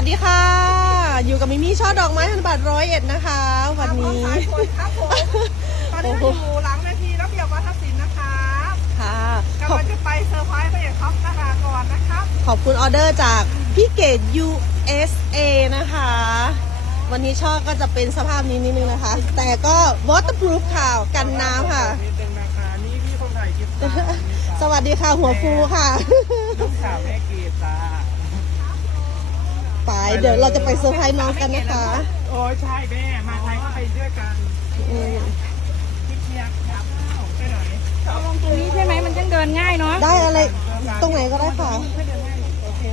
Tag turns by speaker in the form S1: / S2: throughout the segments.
S1: วัสดีค่ะอยู่กับมิมี่ช่อดอกไม้ธนบัตร101นะคะวันนี้
S2: ครับผมตอนนี้เราอยู่หลังเวทีระเบียบวัฒนศิลป์นะคะ
S1: ค่ะ
S2: กำลังจะไปเซอร์ไพรส์พระเอกท็อปนารากรนะครับ
S1: ขอบคุณออเดอร์จากพี่เกด USA นะคะวันนี้ช่อก็จะเป็นสภาพนี้นิดนึงนะคะแต่ก็ waterproof ค่ะกันน้ำค่ะ
S2: เป็นราคานี้พี่คนถ่ายคลิป
S1: สวัสดีค่ะหัวฟูค่ะ
S2: ลูกสาวแม่เกศจ้า
S1: ไปเดี๋ยวเราจะไปเซอร์ไพรส์น้องกันนะคะ
S2: โอ้ใช่แม่มาไทยก็ไปด้วยกันพี่เชียร์ครับไปไหน
S3: เอาลงตรงนี้ใช่ไหมมันจังเดินง่ายเนาะ
S1: ได้อะไรตรงไหนก็ได้ค่ะ
S2: โอเค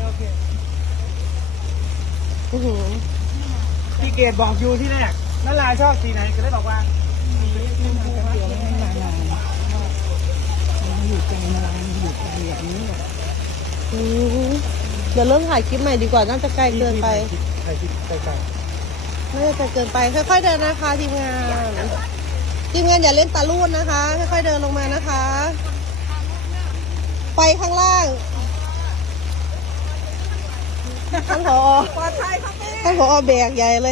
S1: พี่
S2: เกดบอกอยู่ที่แรกนั่นลายชอบสีไหนก็ได้บอกว่า
S1: เดี๋ยวเริ่มถ่ายคลิปใหม่ดีกว่าน่าจะไกลเกินไป
S2: ถ่ายคลิปไกล
S1: น่าจะไกลเกินไปค่อยๆเดินนะคะทีมงานอย่าเล่นตาลูดนะคะค่อยๆเดินลงมานะคะไปข้างล่างท่านผอ
S2: ปลอดภัยครับแม่
S1: ท่านผอแบกใหญ่เลย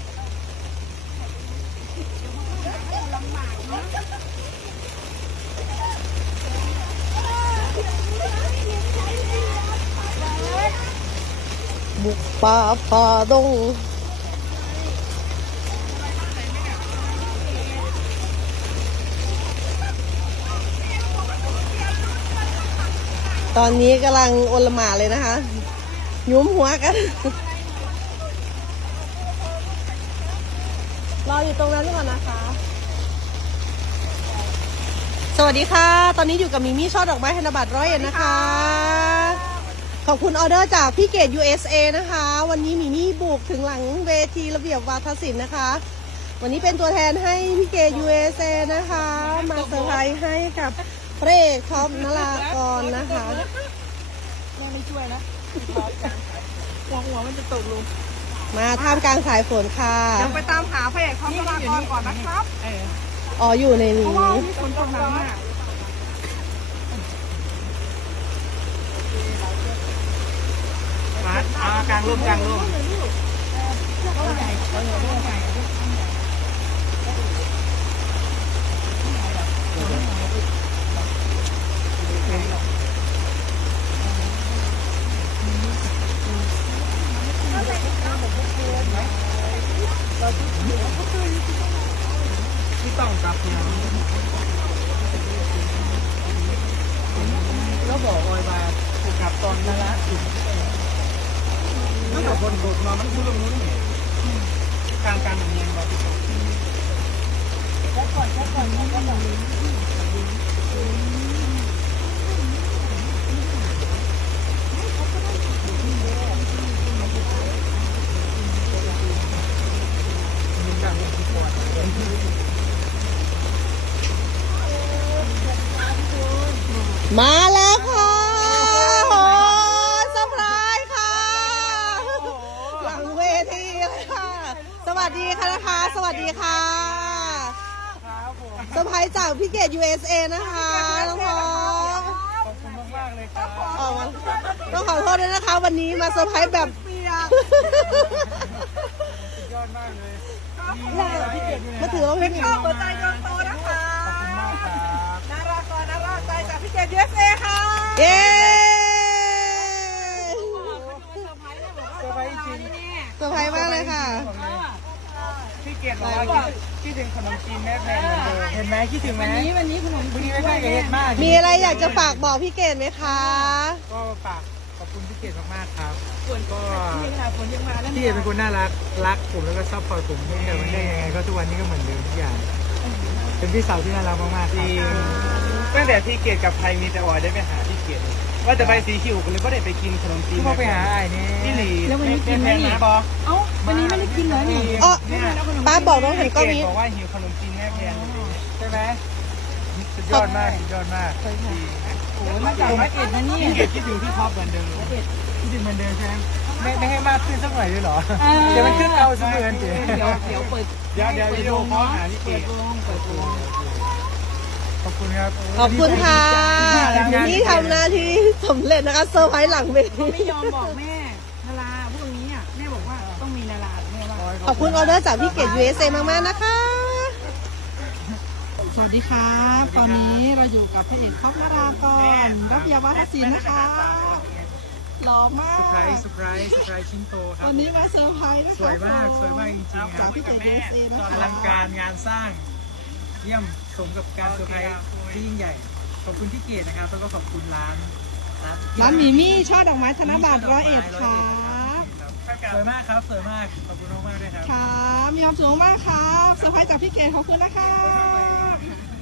S1: บุกป่าฝ่าดงตอนนี้กำลังโอลหม่านเลยนะคะยุ้มหัวกันรออยู่ตรงนั้นก่อนนะคะสวัสดีค่ะตอนนี้อยู่กับมิมี่ช่อดอกไม้ธนบัตร101นะคะขอบคุณออเดอร์จากพี่เกด USA นะคะวันนี้มิมี่บุกถึงหลังเวทีระเบียบวาทศิลป์นะคะวันนี้เป็นตัวแทนให้พี่เกด USA นะคะมาเซอร์ไพรส์ให้กับพระเอกท็อปนรากรนะคะ
S2: แม่ไม่ช่วยนะหัวมันจะตกลง
S1: มาท่ามกลางสายฝนค่ะ
S2: เดี๋ยวไปตามหาพระเอกท็อปนรากรก่อนนะครับ
S1: อ๋ออยู่ในนี้
S2: เพราะว่ามีฝนตกหนักมากกลางร่มที่ต้องกลับเนี่ยแล้วบอกโอยมาถูกกลับตอนนั้นละนั่นแต่คนกดมามันคือลงนู้นนี่กลางอย่างเงี้ยบอกแค่ก่อน
S1: มาแล้วค่ะโอ้เซอร์ไพรส์ค่ะหลังเวทีเลยค่ะสวัสดีค่ะนะคะสวัสดีค่ะเซอร์ไพรส์จากพี่เกด USA นะคะน้องพอ
S2: ขอบคุณมากเลยครับ
S1: ต้องขอโทษด้วยนะคะวันนี้มาเซอร์ไพรส์แบบ
S2: ยอดมากเลย
S1: มาถือว่า
S2: เป็นข้าวหัวใจดวงโตนะคะนารากรนารากใจจากพี่เกด USA ค่ะ
S1: เย้
S2: เซอร์ไพรส์จริง
S1: เซอร์ไพรส์มากเลยค่ะ
S2: พี่เกดบอกว่าคิดถึงขนมจีนแม่แพงเห็นไหมคิดถึงไหม
S3: วันนี้ขนม
S2: วันนี้แม่แพงเยอะมาก
S1: มีอะไรอยากจะฝากบอกพี่เกดไหมคะ
S2: ก็ฝากขอบคุณพี่เกดมากๆครับก็พี่เกดเป็นคนน่ารักผมแล้วก็ซัพพอร์ตผมตั้งแต่วันแรกยังไงก็ทุกวันนี้ก็เหมือนเดิมทุกอย่างเป็นพี่สาวที่น่ารักมากๆครับตั้งแต่พี่เกดกับไทยมีแต่ออยได้ไปหาพี่เกดว่าจะไปสีคิวกันเลยก็ได้ไปกินขนมจีนไปหาไอ้นี่พี่หลี
S3: แล้ววันนี้กินไหม
S2: นะบอ
S3: เอ้าวันนี้ไม่ได้กินเหรอนี่
S1: อ๋อป้าบอกน้องเห็นก็มี
S2: บอกว่าหิวขนมจีนแม่แพงใช่ไหมสุดยอดมาก
S3: โอ้ยมาจากเกดนะนี่
S2: พี่เกดคิดถึงพี่ท็อปเหมือนเดิมคิดถึงเหมือนเดิมใช่ไหมไม่ให้มากขึ้นสักหน่อยด้วยหรอเดี๋ยวมันขึ้นเก่าเสมือนเ
S3: ดี๋ยวเปิด
S2: เดี๋ยววิดีโอคอลหาพี่เกดขอบคุณครับ
S1: ขอบคุณค่ะนี่ทำหน้าที่สำเร็จนะคะเซอร์ไพรส์หลังเวที
S3: ไม่ยอมบอกแม่นาราพวกนี้อ่ะแม่
S1: ขอบคุณออเดอร์จากพี่เกด USA มากๆนะคะ
S3: สวัสดีครับตอนนี้เราอยู่กับพระเอกท็อปนารากรรับยาวาทศิลป์นะคะหล่อมาก
S2: เซอร์ไพรส์ชิ้นโตครับ
S3: วันนี้มาเซอร์ไพรส์นะคะ
S2: สวยมากจริงๆค
S3: จา
S2: รั
S3: ก
S2: บ
S3: พี่เกด USA นะคะ
S2: อลังการงานสร้างเยี่ยมสมกับการเซอร์ไพรส์ที่ยิ่งใหญ่ขอบคุณพี่เกดนะครับแล้วก็ขอบคุณร้าน
S3: ร้านหมีมี่ช่อดอกไม้ธนบัตร101ค่ะ
S2: สวยมากครับสวยมากขอบคุณมากๆด้วยครับ
S3: ค่ะมีความสุขมากครับเซอร์ไพรส์จากพี่เกดขอบคุณนะคะ